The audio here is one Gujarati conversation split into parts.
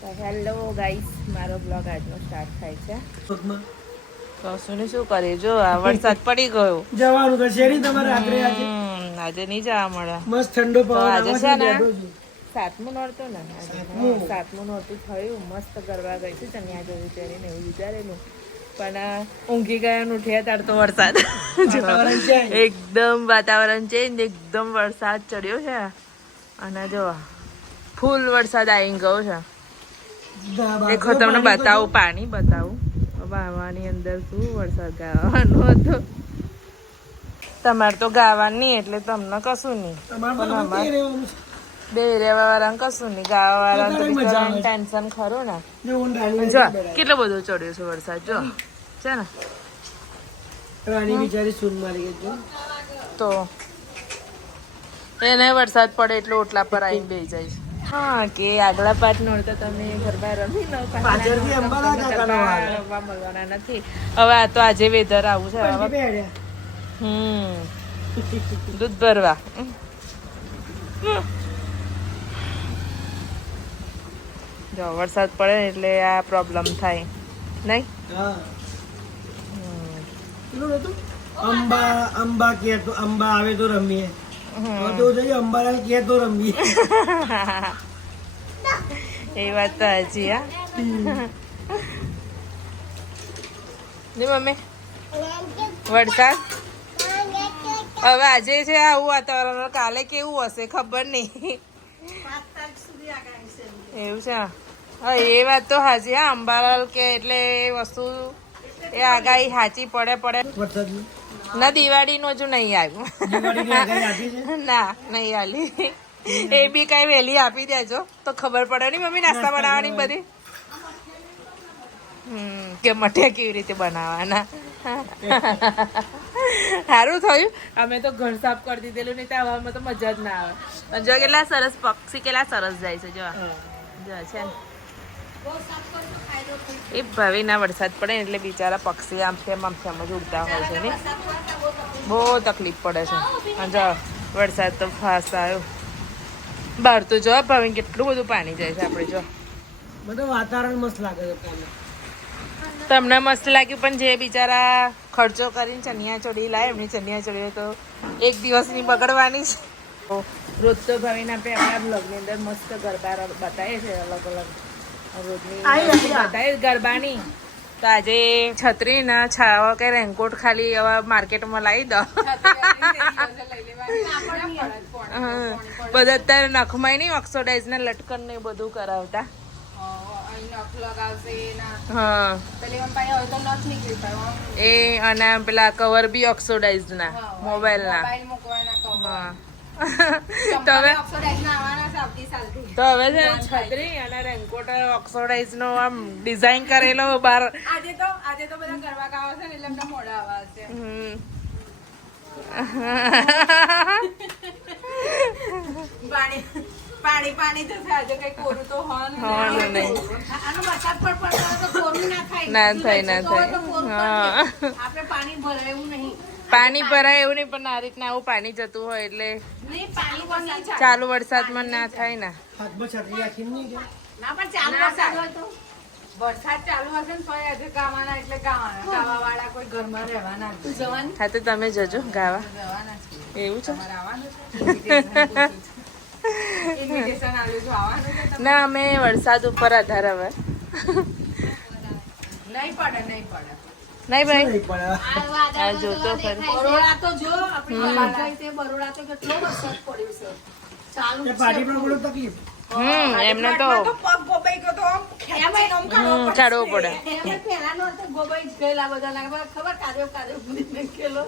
તો હેલો ગાઈસ મારો બ્લોગ આજનો સ્ટાર્ટ થાય છે. તો શું કરે જો આ વરસાદ પડી ગયો. જવાનું તો શેરી તમારે રાત્રે આજે? આજે નહીં જવા મળે. મસ્ત ઠંડો પવન આજે છે છે ને? સાતમું નોરતું ને? સાતમું. નોરતું થયું. મસ્ત ગરબા ગઈ હતી ચણિયા ચોળી પહેરીને એવું વિચારેલું. પણ ઊંઘી ગયા ઉઠ્યા તાર તો વરસાદ. એકદમ વાતાવરણ ચેન્જ એકદમ વરસાદ ચડ્યો છે. અને જો ફૂલ વરસાદ આવી ગયો છે. દેખો તમને બતાવું પાણી બતાવું. બાવાની અંદર શું વરસાદ ગાવાનો હતો? તમારે તો ગાવાની નહીં એટલે તમને કશું નહીં. રેવા વાળાને કશું નહીં ગાવા વાળા ટેન્શન ખરું ને. જો. કેટલો બધો ચડ્યો છે વરસાદ જો. છે ને? રાણી બિચારી સૂન મારી ગઈ તો એને વરસાદ પડે એટલે ઓટલા પર આવીને બેસી જાય છે. હા કે આગલા પાઠ નો તો તમે ગરબા રમી લો રમવા મળવાના નથી. હવે આ તો આજે વેધર આવું છે હમ દૂધ ભરવા. જો વરસાદ પડે ને એટલે આ પ્રોબ્લેમ થાય. નહીં. અંબા અંબા કે અંબા આવે તો રમીએ. તો જોઈએ અંબાલાલ કે તો રમીએ. એ વાત તો હજી હા. જી મમ્મી વરસાદ? હવે આજે છે આવું વાતાવરણ કાલે કેવું હશે ખબર નહીં. એવું છે હા. એ વાત તો હાજી હા અંબાલાલ કે એટલે એ વસ્તુ એ આગાહી સાચી પડે પડે. ના દિવાળી નું હજુ નહીં આવ્યું. ના નહીં આલી. એ બી કઈ વહેલી આપી દેજો. તો ખબર પડે નહીં મમ્મી નાસ્તા બનાવવાની બધી? હમ કે મઠિયા કેવી રીતે બનાવવાના? સારું થયું. અમે તો ઘર સાફ કરી દીધેલું નહીં ત્યાં હવામાં તો મજા જ ના આવે. જો કેટલા સરસ પક્ષી કેટલા સરસ જાય છે જો જો છે ને. એ ભવીના વરસાદ પડે ને એટલે બિચારા પક્ષી આમથેમ તેમ જ ઉડતા હોય છે ને. બહુ તકલીફ પડે છે. અને જો વરસાદ તો ફાસ્ટ આવ્યો. બહાર તો જો ભાવે કેટલું બધું પાણી જાય છે આપણે જો. બધું વાતાવરણ મસ્ત લાગે છે તમને મસ્ત લાગ્યું પણ જે બિચારા ખર્ચો કરીને ચણિયા ચોળી લાવે એમની ચણિયા ચોળીઓ તો એક દિવસની બગડવાની છે. રોજ તો ભાવીને આપણે આપણા બ્લોગની અંદર મસ્ત ગરબા બતાવીએ છે અલગ અલગ બતાવીએ ગરબાની. તો આજે છત્રી ના છાવા કે રેનકોટ ખાલી હવે માર્કેટમાં લાવી દો. બધા અત્યારે નખમાં નહીં ઓક્સોડાઇઝ ના લટકન ને બધું કરાવતા. એ અને પેલા કવર બી ઓક્સોડાઇઝ ના. મોબાઈલ ના હા. તો હવે તો હવે છે છત્રી અને રેનકોટ ઓક્સોડાઇઝ નો આમ ડિઝાઇન કરેલો બાર. આજે તો આજે તો બધા ગરબા ગાવા છે એટલે એમના મોડા આવા છે. પાણી પાણી પાણી થશે આજે કઈ કોરું તો હોન હોન નહીં. આનો વરસાદ પણ પડતો તો કોરું ના થાય. ના થાય ના થાય. આપણે પાણી ભરાય નહીં. પાણી ભરાય એવું નહીં પણ આ રીતના આવું પાણી જતું હોય એટલે ચાલે. ચાલુ વરસાદમાં ના થાય ને હાથમાં છત્રી રાખીને નહીં ગયા? ના પણ ચાલુ વરસાદ હોય તો વરસાદ ચાલુ હશે ને તો આજે ગાવાના એટલે ગાવાના ગાવા વાળા કોઈ ઘરમાં રહેવાના જ નહીં. જવાનું હા તો તમે જજો ગાવા. એવું છે? ના અમે વરસાદ ઉપર આધાર હવે નહીં પડે નહીં પડે નહીં ભાઈ. આ જોતો ખરી બરોડા તો જો આપણે તે બરોડા તો કેટલો વરસાદ પડ્યો છે. ચાલુ છે. પાટી પર બોલો તકલીફ હમ એમને તો પગ ગોબાઈ ગયો તો આમ ખેંચીને કાઢવો હમ, પડશે. કાઢવો પડે. પહેલાનો હતો ગોબાઈ ગયેલા બધા લાગે ખબર કાઢ્યો કાઢ્યો ભૂલીને ગયેલો.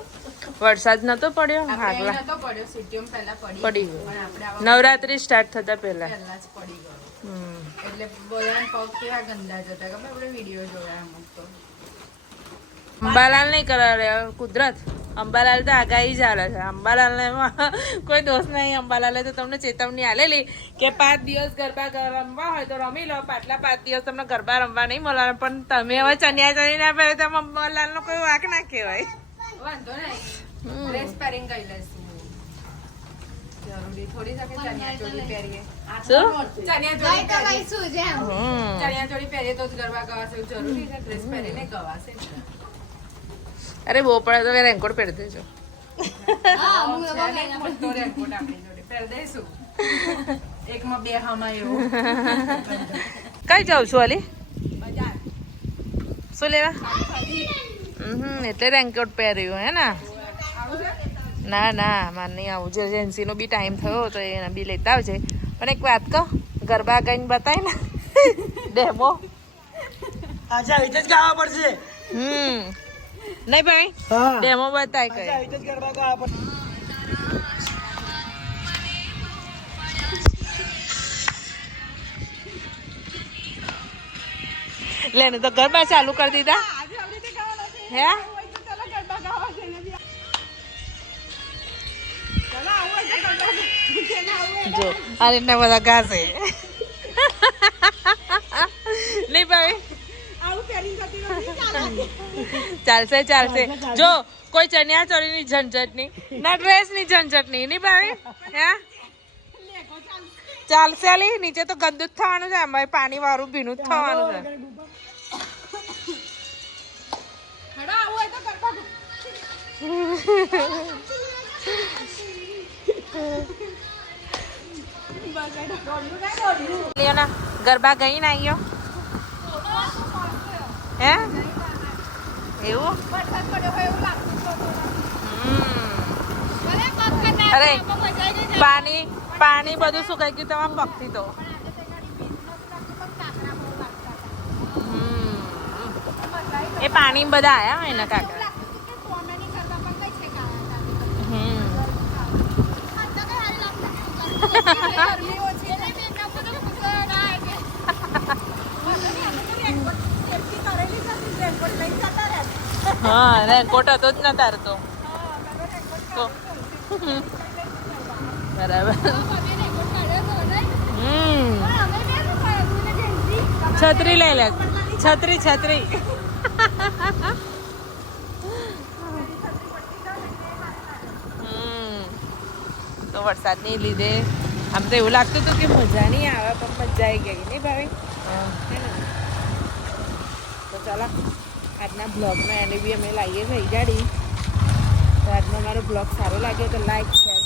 વરસાદ નતો પડ્યો? આપણે નતો પડ્યો સિટીઓમાં પહેલા પડી પડી ગયો. નવરાત્રી સ્ટાર્ટ થતા પહેલા. પહેલા જ પડી ગયો. હમ. એટલે બધાના પગ કેવા ગંદા જતા ખબર? આપણે વીડિયો જોયા અમુક તો. અંબાલાલ નહીં કરાવે કુદરત. અંબાલાલ તો આગાહી જ આવે છે. અંબાલાલ કોઈ દોષ નહીં. અંબાલાલે તો તમને ચેતવણી આલેલી કે પાંચ દિવસ ગરબા રમવા હોય તો રમી લો. પાછલા પાંચ દિવસ તમને ગરબા રમવા નહીં મળે. પણ તમે હવે ચણિયા ચણી ના પહેરે તો અંબાલાલ નો કોઈ વાંક ના કહેવાય. વાંધો નહીં. ડ્રેસ પહેરીને ગઈ લેશું જરૂરી થોડી છે ચણિયા ચોળી પહેરીએ. તો જ ગરબા ગવાશે. જરૂરી છે ડ્રેસ પહેરીને ગવાશે. અરે બહુ પડે તો રેનકોટ પહેરી દેજો. કઈ જાઉં છું અલી? શું લેવા? હમ એટલે રેનકોટ પહેર્યું હે ને? ના ના મારે નહીં આવું. જો એજન્સીનો બી ટાઈમ થયો તો એને બી લેતા આવજે. પણ એક વાત કહો ગરબા કઈને બતાય ને ડેમો. આજે રીતે જ ગાવા પડશે. હમ. નહીં ભાઈ? હા. ડેમો બતાય કઈ. આવી રીતે જ ગરબા ગાવા પડશે. લે ને તો ગરબા ચાલુ કરી દીધા. હે જો આ રીતના બધા ગાશે. નહીં ભાઈ? ચાલશે ચાલશે. જો, કોઈ ચણિયા ચોળીની ઝંઝટની ના ડ્રેસની ઝંઝટની નહીં ભાઈ? હે? ચાલશે અલી નીચે તો ગંદુ જ થવાનું છે, આમાં પાણી વાળું ભીનું જ થવાનું છે. ગરબા ગઈ ના આવ્યો હે? એવું? અરે પાણી પાણી બધું સુકાઈ ગયું તમામ પગથી તો. હમ. એ પાણી બધા આયા હોય ને કાકા હમ હા જ ને તાર તો. તો. બરાબર. હમ. છત્રી લઈ લે. છત્રી છત્રી. હમ. તો વરસાદની લીધે આમ તો એવું લાગતું હતું કે મજા નહીં આવે પણ મજા આવી ગઈ. નહીં ભાઈ તો ચાલો. આજના બ્લોગમાં એને બી અમે લાવીએ ભાઈ ગાડી તો આજનો મારો બ્લોગ સારો લાગ્યો તો લાઈક શેર